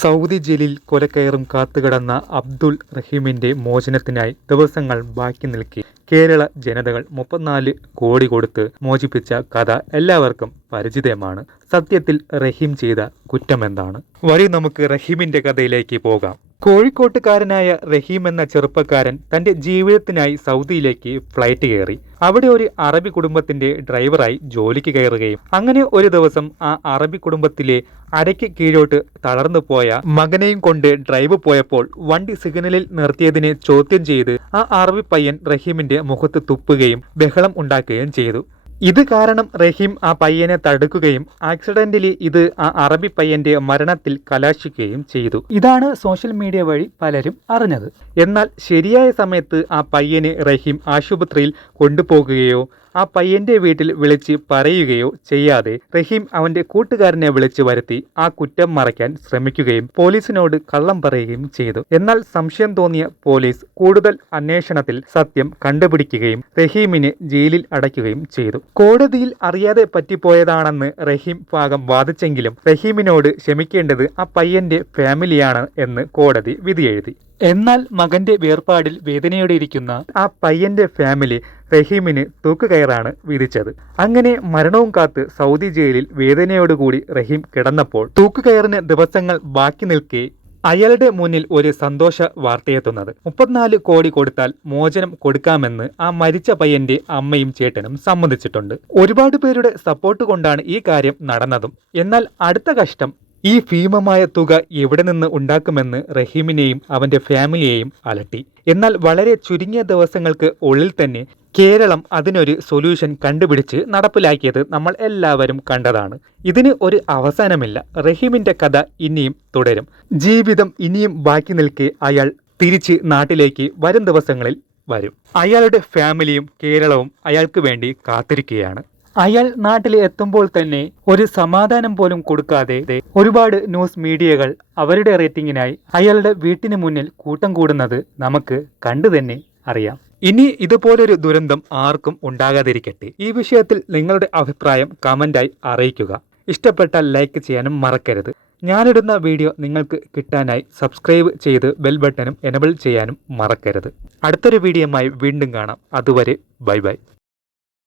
Saudi ജയിലിൽ കൊലക്കയറും കാത്തുകിടന്ന അബ്ദുൾ റഹീമിന്റെ മോചനത്തിനായി ദിവസങ്ങൾ ബാക്കി നിൽക്കി. കേരള ജനതകൾ മുപ്പത്തിനാല് കോടി കൊടുത്ത് മോചിപ്പിച്ച കഥ എല്ലാവർക്കും പരിചിതമാണ്. സത്യത്തിൽ റഹീം ചെയ്ത കുറ്റമെന്താണ്? വഴി നമുക്ക് റഹീമിന്റെ കഥയിലേക്ക് പോകാം. കോഴിക്കോട്ടുകാരനായ റഹീം എന്ന ചെറുപ്പക്കാരൻ തന്റെ ജീവിതത്തിനായി സൗദിയിലേക്ക് ഫ്ലൈറ്റ് കയറി. അവിടെ ഒരു അറബി കുടുംബത്തിന്റെ ഡ്രൈവറായി ജോലിക്ക് കയറുകയും അങ്ങനെ ഒരു ദിവസം ആ അറബി കുടുംബത്തിലെ അരയ്ക്ക് കീഴോട്ട് തളർന്നു പോയ മകനെയും കൊണ്ട് ഡ്രൈവ് പോയപ്പോൾ വണ്ടി സിഗ്നലിൽ നിർത്തിയതിനെ ചോദ്യം ചെയ്ത് ആ അറബി പയ്യൻ റഹീമിന്റെ മുഖത്ത് തുപ്പുകയും ബഹളം ഉണ്ടാക്കുകയും ചെയ്തു. ഇത് കാരണം റഹീം ആ പയ്യനെ തടുക്കുകയും ആക്സിഡന്റിലി ഇത് ആ അറബി പയ്യന്റെ മരണത്തിൽ കലാശിക്കുകയും ചെയ്തു. ഇതാണ് സോഷ്യൽ മീഡിയ വഴി പലരും അറിഞ്ഞത്. എന്നാൽ ശരിയായ സമയത്ത് ആ പയ്യനെ റഹീം ആശുപത്രിയിൽ കൊണ്ടുപോകുകയോ ആ പയ്യന്റെ വീട്ടിൽ വിളിച്ച് പറയുകയോ ചെയ്യാതെ റഹീം അവന്റെ കൂട്ടുകാരനെ വിളിച്ചു വരുത്തി ആ കുറ്റം മറയ്ക്കാൻ ശ്രമിക്കുകയും പോലീസിനോട് കള്ളം പറയുകയും ചെയ്തു. എന്നാൽ സംശയം തോന്നിയ പോലീസ് കൂടുതൽ അന്വേഷണത്തിൽ സത്യം കണ്ടുപിടിക്കുകയും റഹീമിനെ ജയിലിൽ അടയ്ക്കുകയും ചെയ്തു. കോടതിയിൽ അറിയാതെ പറ്റിപ്പോയതാണെന്ന് റഹീം ഭാഗം വാദിച്ചെങ്കിലും റഹീമിനോട് ക്ഷമിക്കേണ്ടത് ആ പയ്യന്റെ ഫാമിലിയാണ് എന്ന് കോടതി വിധിയെഴുതി. എന്നാൽ മകന്റെ വേർപാടിൽ വേദനയോടെ ഇരിക്കുന്ന ആ പയ്യന്റെ ഫാമിലി റഹീമിന് തൂക്കുകയറാണ് വിധിച്ചത്. അങ്ങനെ മരണവും കാത്ത് സൗദി ജയിലിൽ വേദനയോടുകൂടി റഹീം കിടന്നപ്പോൾ തൂക്കുകയറിന് ദിവസങ്ങൾ ബാക്കി നിൽക്കെ അയാളുടെ മുന്നിൽ ഒരു സന്തോഷ വാർത്തയെത്തുന്നത്. മുപ്പത്തിനാല് കോടി കൊടുത്താൽ മോചനം കൊടുക്കാമെന്ന് ആ മരിച്ച പയ്യന്റെ അമ്മയും ചേട്ടനും സമ്മതിച്ചിട്ടുണ്ട്. ഒരുപാട് പേരുടെ സപ്പോർട്ട് കൊണ്ടാണ് ഈ കാര്യം നടന്നതും. എന്നാൽ അടുത്ത കഷ്ടം ഈ ഭീമമായ തുക എവിടെ നിന്ന് ഉണ്ടാക്കുമെന്ന് റഹീമിനെയും അവന്റെ ഫാമിലിയെയും അലട്ടി. എന്നാൽ വളരെ ചുരുങ്ങിയ ദിവസങ്ങൾക്ക് ഉള്ളിൽ തന്നെ കേരളം അതിനൊരു സൊല്യൂഷൻ കണ്ടുപിടിച്ച് നടപ്പിലാക്കിയത് നമ്മൾ എല്ലാവരും കണ്ടതാണ്. ഇതിന് ഒരു അവസാനമില്ല. റഹീമിന്റെ കഥ ഇനിയും തുടരും. ജീവിതം ഇനിയും ബാക്കി നിൽക്കെ അയാൾ തിരിച്ച് നാട്ടിലേക്ക് വരും ദിവസങ്ങളിൽ വരും. അയാളുടെ ഫാമിലിയും കേരളവും അയാൾക്ക് വേണ്ടി കാത്തിരിക്കുകയാണ്. അയാൾ നാട്ടിൽ എത്തുമ്പോൾ തന്നെ ഒരു സമാധാനം പോലും കൊടുക്കാതെ ഒരുപാട് ന്യൂസ് മീഡിയകൾ അവരുടെ റേറ്റിംഗിനായി അയാളുടെ വീട്ടിന് മുന്നിൽ കൂട്ടം കൂടുന്നത് നമുക്ക് കണ്ടു തന്നെ അറിയാം. ഇനി ഇതുപോലൊരു ദുരന്തം ആർക്കും ഉണ്ടാകാതിരിക്കട്ടെ. ഈ വിഷയത്തിൽ നിങ്ങളുടെ അഭിപ്രായം കമന്റായി അറിയിക്കുക. ഇഷ്ടപ്പെട്ടാൽ ലൈക്ക് ചെയ്യാനും മറക്കരുത്. ഞാനിടുന്ന വീഡിയോ നിങ്ങൾക്ക് കിട്ടാനായി സബ്സ്ക്രൈബ് ചെയ്ത് ബെൽ ബട്ടണും എനബിൾ ചെയ്യാനും മറക്കരുത്. അടുത്തൊരു വീഡിയോയുമായി വീണ്ടും കാണാം. അതുവരെ ബൈ ബൈ.